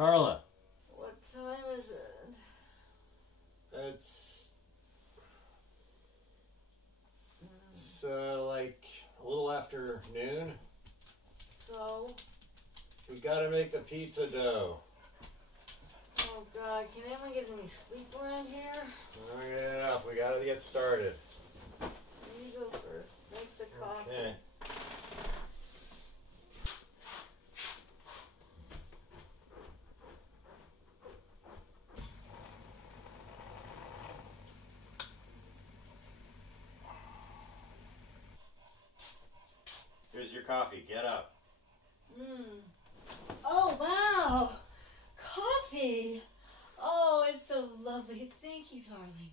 Karla. What time is it? It's like a little after noon. So? We gotta make the pizza dough. Oh God, can anyone get any sleep around here? Get it up. We gotta get started. You go first. Make the coffee. Okay. Here's your coffee. Get up. Oh, wow. Coffee. Oh, it's so lovely. Thank you, darling.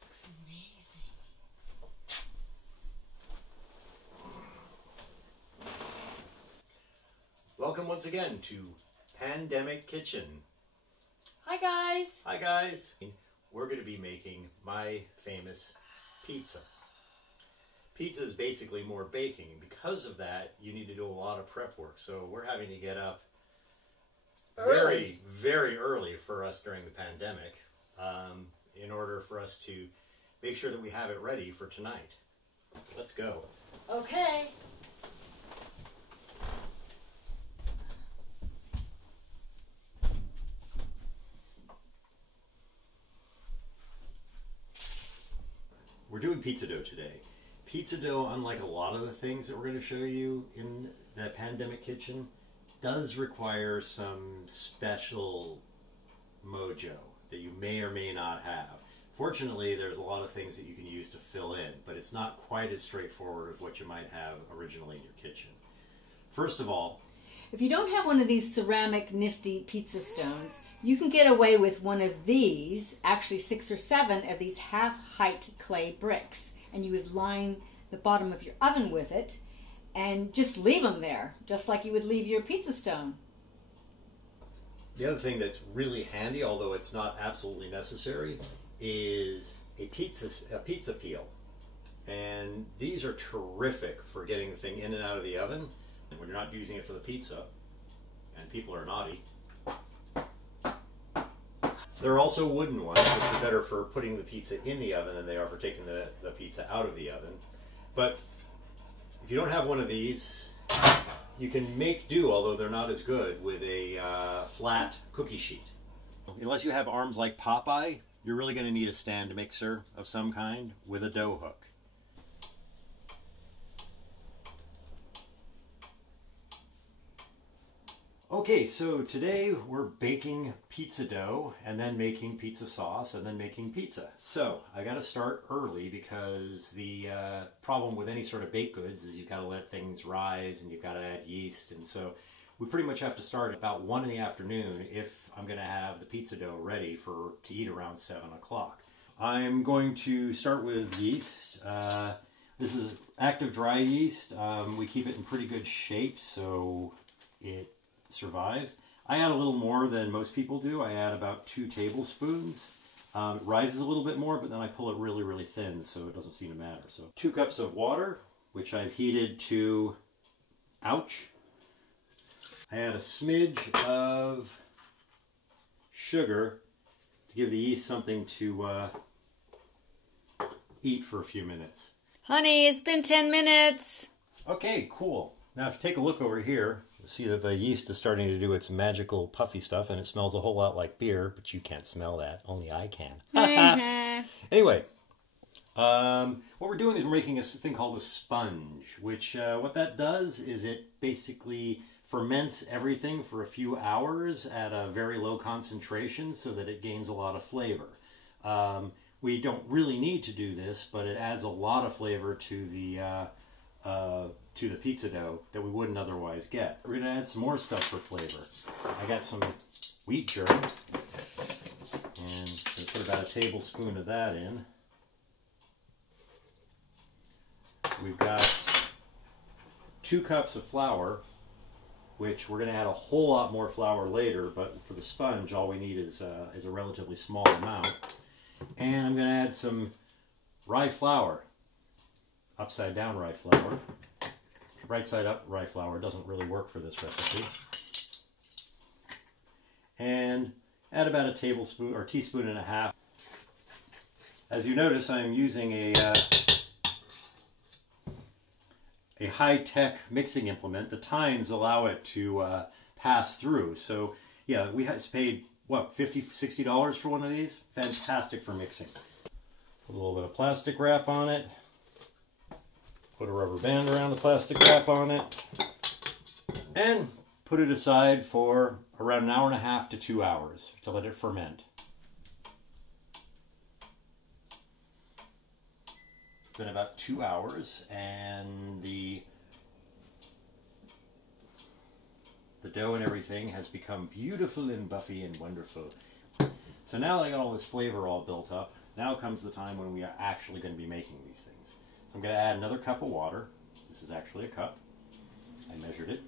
Looks amazing. Welcome once again to Pandemic Kitchen. Hi, guys. Hi, guys. We're going to be making my famous pizza. Pizza is basically more baking. Because of that, you need to do a lot of prep work. So we're having to get up very, very early for us during the pandemic in order for us to make sure that we have it ready for tonight. Let's go. Okay. We're doing pizza dough today. Pizza dough, unlike a lot of the things that we're going to show you in the pandemic kitchen, does require some special mojo that you may or may not have. Fortunately, there's a lot of things that you can use to fill in, but it's not quite as straightforward as what you might have originally in your kitchen. First of all, if you don't have one of these ceramic nifty pizza stones, you can get away with one of these, actually 6 or 7 of these half-height clay bricks. And you would line the bottom of your oven with it and just leave them there, just like you would leave your pizza stone. The other thing that's really handy, although it's not absolutely necessary, is a pizza peel. And these are terrific for getting the thing in and out of the oven. And when you're not using it for the pizza, and people are naughty. There are also wooden ones, which are better for putting the pizza in the oven than they are for taking the pizza out of the oven. But if you don't have one of these, you can make do, although they're not as good, with a flat cookie sheet. Unless you have arms like Popeye, you're really going to need a stand mixer of some kind with a dough hook. Okay, so today we're baking pizza dough and then making pizza sauce and then making pizza. So I got to start early because the problem with any sort of baked goods is you've got to let things rise and you've got to add yeast. And so we pretty much have to start at about 1 in the afternoon if I'm going to have the pizza dough ready to eat around 7 o'clock. I'm going to start with yeast. This is active dry yeast. We keep it in pretty good shape so it survives. I add a little more than most people do. I add about 2 tablespoons. It rises a little bit more, but then I pull it really, really thin so it doesn't seem to matter. So 2 cups of water, which I've heated to, ouch. I add a smidge of sugar to give the yeast something to eat for a few minutes. Honey, it's been 10 minutes. Okay, cool. Now if you take a look over here, you'll see that the yeast is starting to do its magical puffy stuff, and it smells a whole lot like beer, but you can't smell that. Only I can. Anyway, what we're doing is we're making a thing called a sponge, which what that does is it basically ferments everything for a few hours at a very low concentration so that it gains a lot of flavor. We don't really need to do this, but it adds a lot of flavor to the pizza dough that we wouldn't otherwise get. We're going to add some more stuff for flavor. I got some wheat germ, and I'm going to put about a tablespoon of that in. We've got 2 cups of flour, which we're going to add a whole lot more flour later, but for the sponge all we need is a relatively small amount. And I'm going to add some rye flour, upside down rye flour. Right side up rye flour doesn't really work for this recipe. and add about a tablespoon or teaspoon and a half. As you notice, I'm using a high-tech mixing implement. The tines allow it to pass through. So yeah, we paid, what, $50, $60 for one of these? Fantastic for mixing. Put a little bit of plastic wrap on it. Put a rubber band around the plastic wrap on it. And put it aside for around an hour and a half to 2 hours to let it ferment. It's been about 2 hours, and the dough and everything has become beautiful and buffy and wonderful. So now that I got all this flavor all built up, now comes the time when we are actually going to be making these things. So I'm going to add another cup of water. This is actually a cup. I measured it.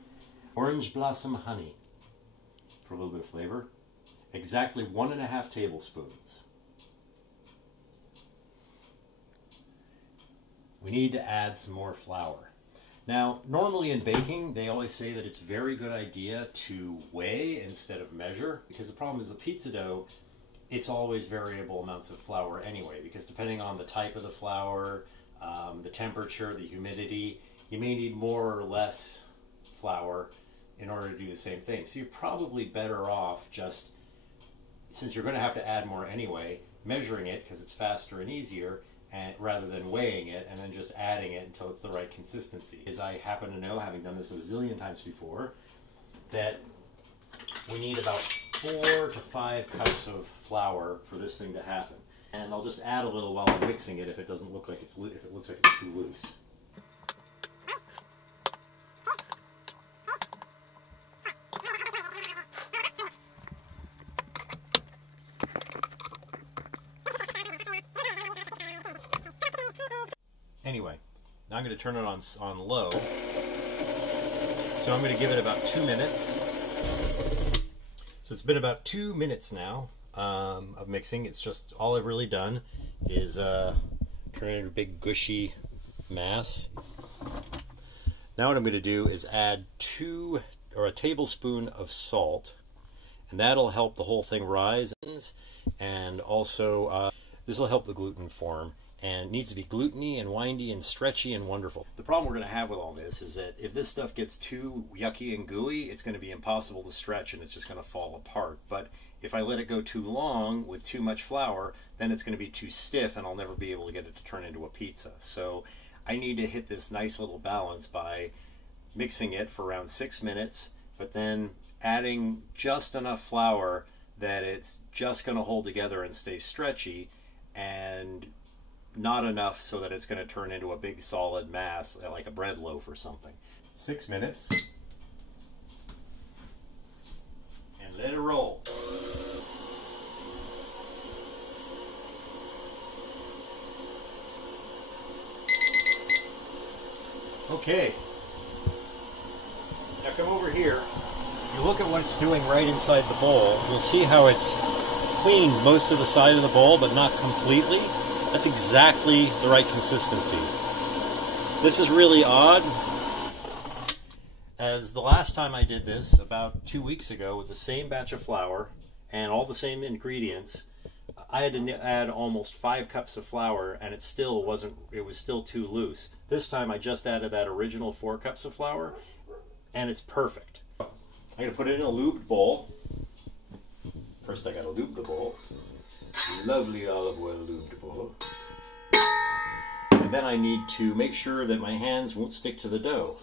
Orange blossom honey for a little bit of flavor. Exactly 1.5 tablespoons. We need to add some more flour. Now, normally in baking, they always say that it's a very good idea to weigh instead of measure, because the problem is the pizza dough, it's always variable amounts of flour anyway, because depending on the type of the flour, the temperature, the humidity, you may need more or less flour in order to do the same thing. So you're probably better off just, since you're going to have to add more anyway, measuring it because it's faster and easier, and rather than weighing it and then just adding it until it's the right consistency. As I happen to know, having done this a zillion times before, that we need about 4 to 5 cups of flour for this thing to happen. And I'll just add a little while I'm mixing it if it doesn't look like it's if it looks like it's too loose. Anyway, now I'm going to turn it on low. So I'm going to give it about 2 minutes. So it's been about 2 minutes now of mixing. It's just, all I've really done is turn it into a big gushy mass. Now what I'm going to do is add a tablespoon of salt, and that'll help the whole thing rise. And also, this will help the gluten form. And it needs to be gluteny and windy and stretchy and wonderful. The problem we're going to have with all this is that if this stuff gets too yucky and gooey, it's going to be impossible to stretch and it's just going to fall apart. But if I let it go too long with too much flour, then it's going to be too stiff and I'll never be able to get it to turn into a pizza. So I need to hit this nice little balance by mixing it for around 6 minutes, but then adding just enough flour that it's just going to hold together and stay stretchy, and not enough so that it's going to turn into a big solid mass like a bread loaf or something. 6 minutes. And let it roll. Okay. Now come over here. If you look at what it's doing right inside the bowl, you'll see how it's cleaned most of the side of the bowl, but not completely. That's exactly the right consistency. This is really odd, as the last time I did this, about 2 weeks ago, with the same batch of flour and all the same ingredients, I had to add almost 5 cups of flour, and it was still too loose. This time I just added that original 4 cups of flour, and it's perfect. I'm going to put it in a lubed bowl. First I got to lube the bowl. Lovely olive oil lubed bowl. And then I need to make sure that my hands won't stick to the dough.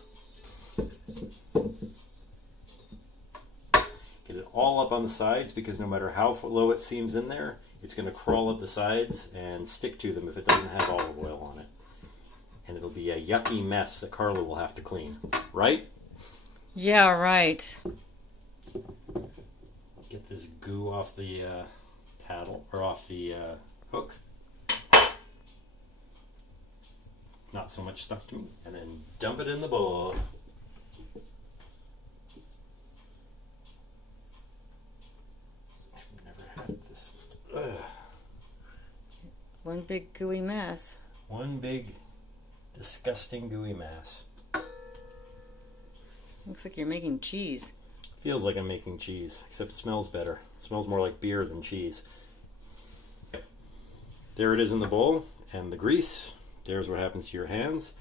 Get it all up on the sides, because no matter how low it seems in there, it's going to crawl up the sides and stick to them if it doesn't have olive oil on it. And it'll be a yucky mess that Karla will have to clean. Right? Yeah, right. Get this goo off the paddle, or off the hook. Not so much stuck to me. And then dump it in the bowl. I've never had this. Ugh. One big gooey mess. One big disgusting gooey mass. Looks like you're making cheese. Feels like I'm making cheese, except it smells better. It smells more like beer than cheese. There it is in the bowl, and the grease. There's what happens to your hands.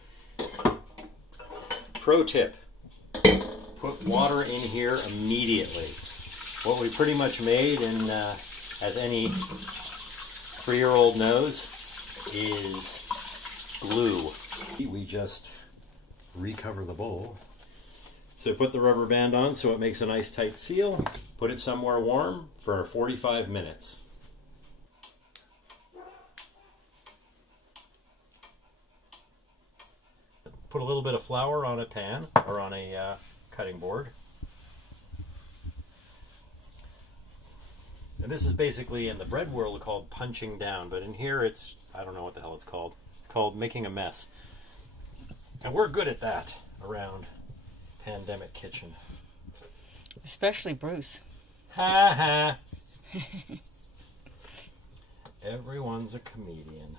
Pro tip, put water in here immediately. What we pretty much made, and as any 3-year-old knows, is glue. We just recover the bowl. So put the rubber band on so it makes a nice tight seal. Put it somewhere warm for 45 minutes. Put a little bit of flour on a pan or on a cutting board. And this is basically in the bread world called punching down, but in here it's, I don't know what the hell it's called. It's called making a mess. And we're good at that around Pandemic Kitchen. Especially Bruce. Ha ha. Everyone's a comedian.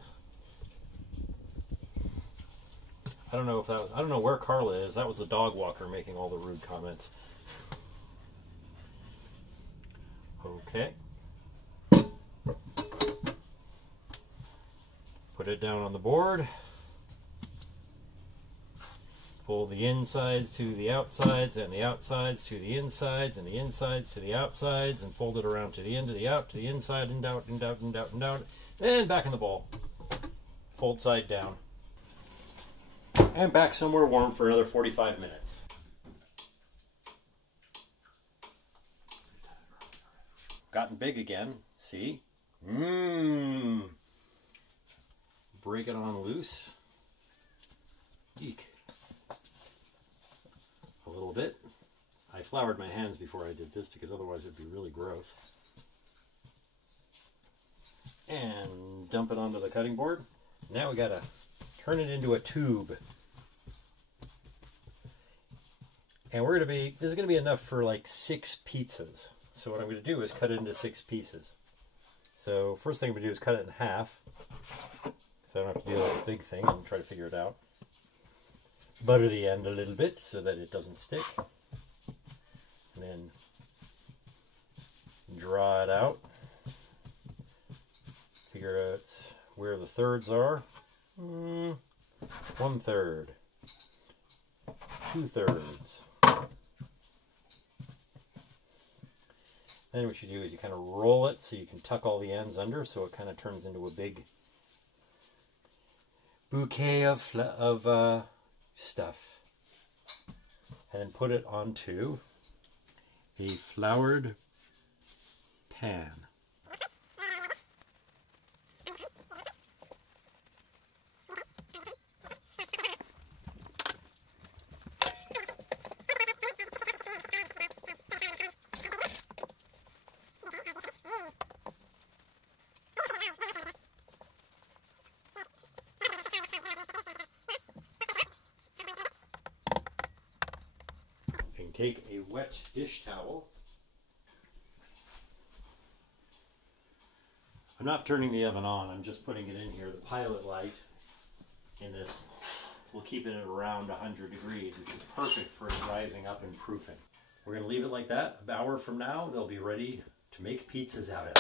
I don't know where Karla is. That was the dog walker making all the rude comments. Okay. Put it down on the board. Fold the insides to the outsides, and the outsides to the insides, and the insides to the outsides, and fold it around to the end, to the out, to the inside, and out, and out, and out, and out, and back in the bowl. Fold side down. And back somewhere warm for another 45 minutes. Gotten big again, see? Mmm. Break it on loose. Eek. A little bit. I floured my hands before I did this because otherwise it would be really gross. And dump it onto the cutting board. Now we gotta turn it into a tube. And this is gonna be enough for like 6 pizzas. So what I'm gonna do is cut it into 6 pieces. So first thing I'm gonna do is cut it in half. So I don't have to do a big thing and try to figure it out. Butter the end a little bit so that it doesn't stick. And then draw it out. Figure out where the thirds are. 1/3. 2/3. Then what you do is you kind of roll it so you can tuck all the ends under, so it kind of turns into a big bouquet of stuff. And then put it onto a floured pan. Take a wet dish towel. I'm not turning the oven on, I'm just putting it in here. The pilot light in this will keep it at around 100 degrees, which is perfect for it rising up and proofing. We're going to leave it like that. An hour from now, they'll be ready to make pizzas out of it.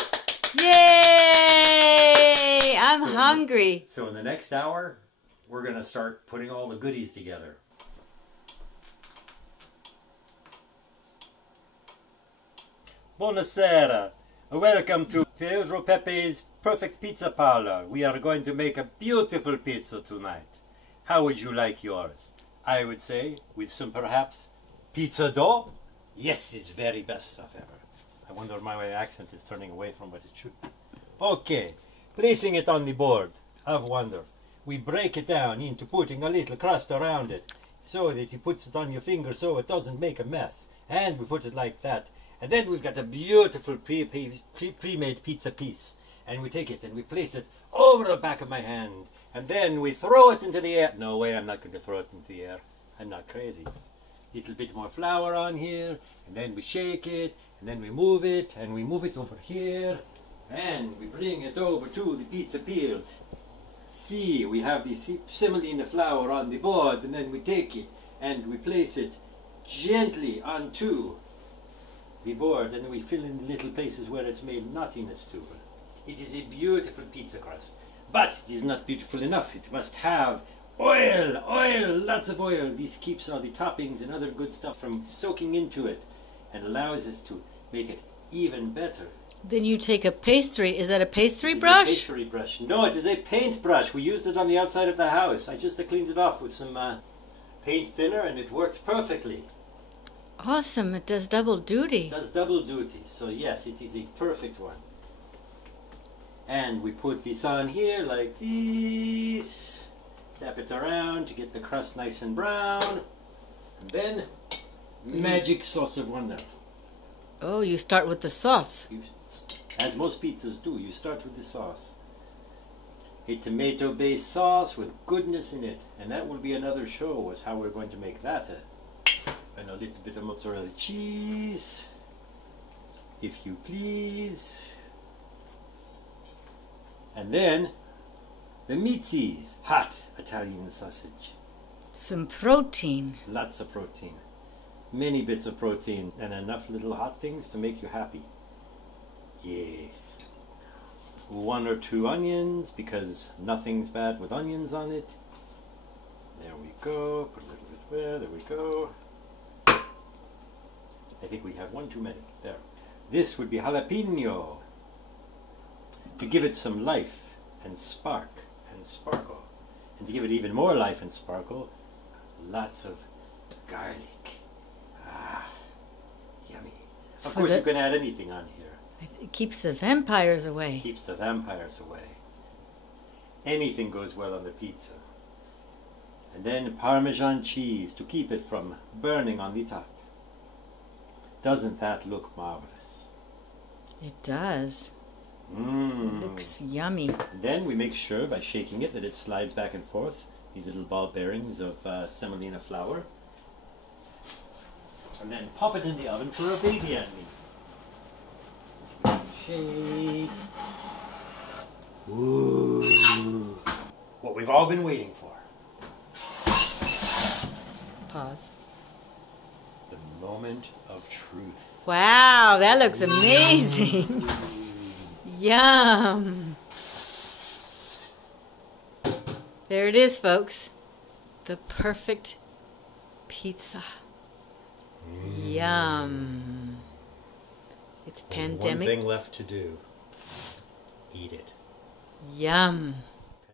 Yay! I'm hungry. So in the next hour, we're going to start putting all the goodies together. Buonasera. Welcome to Pedro Pepe's Perfect Pizza Parlor. We are going to make a beautiful pizza tonight. How would you like yours? I would say with some perhaps pizza dough. Yes, it's very best stuff ever. I wonder if my accent is turning away from what it should be. Okay, placing it on the board of wonder. We break it down into putting a little crust around it so that you put it on your finger so it doesn't make a mess. And we put it like that. And then we've got a beautiful pre-made pizza piece. And we take it and we place it over the back of my hand. And then we throw it into the air. No way, I'm not going to throw it into the air. I'm not crazy. Little bit more flour on here. And then we shake it. And then we move it. And we move it over here. And we bring it over to the pizza peel. See, we have the Semolina Flour on the board. And then we take it and we place it gently onto be bored, and then we fill in the little places where it's made nothingness to. It is a beautiful pizza crust, but it is not beautiful enough. It must have oil, lots of oil. This keeps all the toppings and other good stuff from soaking into it and allows us to make it even better. Then you take a pastry. Is that a pastry brush? A pastry brush. No, it is a paint brush. We used it on the outside of the house. I just cleaned it off with some paint thinner, and it worked perfectly. Awesome. It does double duty. It does double duty. So yes, it is a perfect one. And we put this on here like this. Tap it around to get the crust nice and brown. And then, magic sauce of wonder. Oh, you start with the sauce. As most pizzas do, you start with the sauce. A tomato-based sauce with goodness in it. And that will be another show, is how we're going to make that. And a little bit of mozzarella cheese, if you please. And then, the meatsies, hot Italian sausage. Some protein. Lots of protein. Many bits of protein and enough little hot things to make you happy. Yes. 1 or 2 onions, because nothing's bad with onions on it. There we go. Put a little bit there. There we go. I think we have 1 too many. There. This would be jalapeno, to give it some life and spark and sparkle. And to give it even more life and sparkle, lots of garlic. Ah, yummy. Of course, you can add anything on here. It keeps the vampires away. Keeps the vampires away. Anything goes well on the pizza. And then Parmesan cheese to keep it from burning on the top. Doesn't that look marvelous? It does. It looks yummy. And then we make sure by shaking it that it slides back and forth. These little ball bearings of Semolina Flour. And then pop it in the oven for a baby and me. Shake. Ooh. What we've all been waiting for. Pause. The moment of truth. Wow, that looks amazing. Yum. There it is, folks. The perfect pizza. Yum. It's pandemic. One thing left to do. Eat it. Yum.